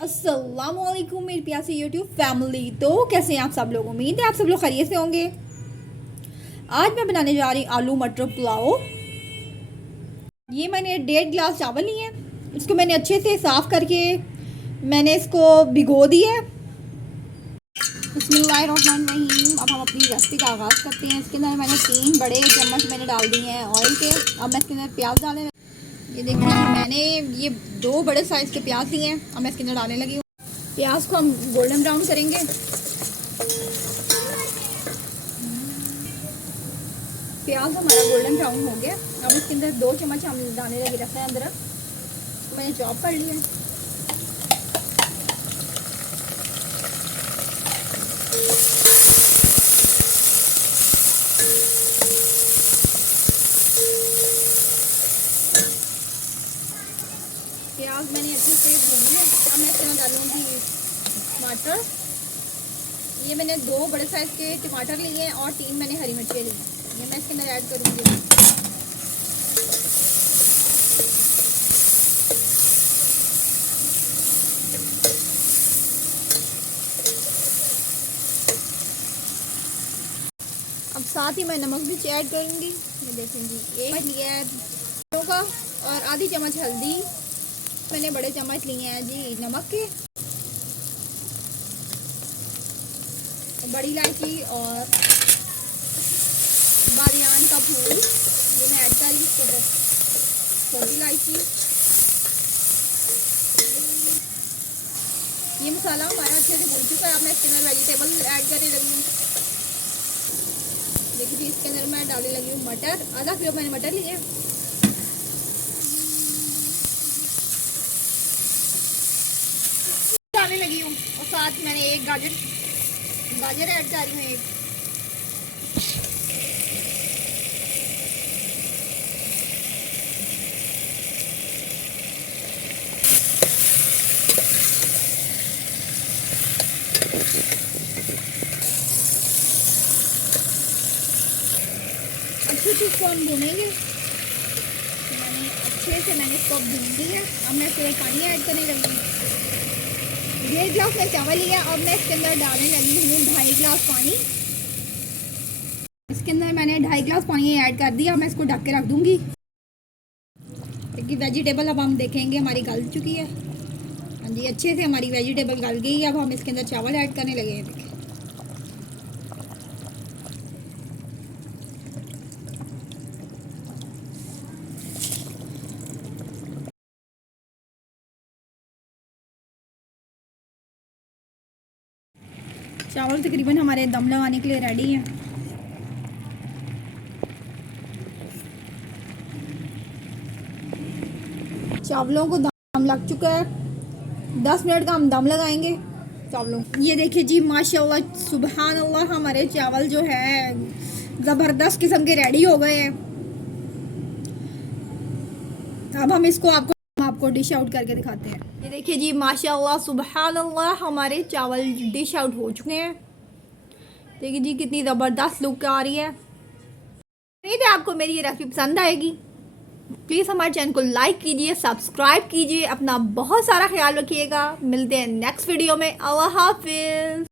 अस्सलामुअलैकुम मेरी प्यासी यूट्यूब फैमिली। तो कैसे हैं आप सब लोग? उम्मीद है आप सब लोग खैरियत से होंगे। आज मैं बनाने जा रही हूँ आलू मटर पुलाव। ये मैंने 1.5 गिलास चावल लिए हैं। इसको मैंने अच्छे से साफ़ करके मैंने इसको भिगो दिया है। बिस्मिल्लाहिर्रहमानिर्रहीम। अब हम अपनी रेसिपी का आगाज़ करते हैं। इसके अंदर मैंने 3 बड़े चम्मच मैंने डाल दिए हैं ऑयल के। अब मैं इसके अंदर प्याज डालने, ये देखिए मैंने ये 2 बड़े साइज़ के प्याज लिए हैं। अब मैं इसके अंदर डालने लगी हूँ। प्याज को हम गोल्डन ब्राउन करेंगे। प्याज हमारा गोल्डन ब्राउन हो गया। अब इसके अंदर 2 चम्मच हम डालने लगे रखते हैं अदरक, तो मैंने चॉप कर लिया। प्याज मैंने अच्छे से भूनी है। अब मैं इसके अंदर डालूँगी टमाटर। ये मैंने 2 बड़े साइज़ के टमाटर लिए हैं और 3 मैंने हरी मिर्चें ली हैं। ये मैं इसके अंदर ऐड करूँगी। अब साथ ही मैं नमक भी ऐड करूँगी। ये देखें जी, एक लिया है का और आधी चम्मच हल्दी। मैंने बड़े चम्मच लिए हैं जी नमक के। बड़ी इलायची और बादियान का फूल ये मैं ऐड कर रही। छोटी इलायची। ये मसाला हमारा अच्छे से भून चुका है। अब मैं इसके अंदर वेजिटेबल ऐड करने लगी हूँ। देखिए इसके अंदर मैं डालने लगी हूँ मटर। आधा किलो मैंने मटर लिए। डालने लगी हूँ और साथ मैंने एक गाजर ऐड कर रही हूँ। एक अच्छे से इसको हम भूनेंगे। मैंने इसको भून दिया। अब मैं इसके अंदर पानी ऐड करने लगी। 1.5 गिलास में चावल लिया। अब मैं इसके अंदर डालने लगी हूँ 2.5 गिलास पानी। इसके अंदर मैंने 2.5 गिलास पानी ऐड कर दिया। मैं इसको ढक के रख दूँगी क्योंकि वेजिटेबल अब हम देखेंगे हमारी गल चुकी है। हाँ जी, अच्छे से हमारी वेजिटेबल गल गई है। अब हम इसके अंदर चावल ऐड करने लगे हैं। देखिए चावल तकरीबन हमारे दम लगाने के लिए रेडी हैं। चावलों को दम लग चुका है। 10 मिनट का हम दम लगाएंगे चावलों। ये देखिए जी माशाल्लाह सुबहान अल्लाह, हमारे चावल जो है ज़बरदस्त किस्म के रेडी हो गए हैं। अब हम इसको आपको डिश आउट करके दिखाते हैं। ये देखिए जी माशाल्लाह सुबहान अल्लाह, हमारे चावल डिश आउट हो चुके हैं। देखिए जी कितनी ज़बरदस्त लुक आ रही है। उम्मीद है आपको मेरी ये रेसिपी पसंद आएगी। प्लीज़ हमारे चैनल को लाइक कीजिए, सब्सक्राइब कीजिए। अपना बहुत सारा ख्याल रखिएगा। मिलते हैं नेक्स्ट वीडियो में। अल्लाह हाफिज़।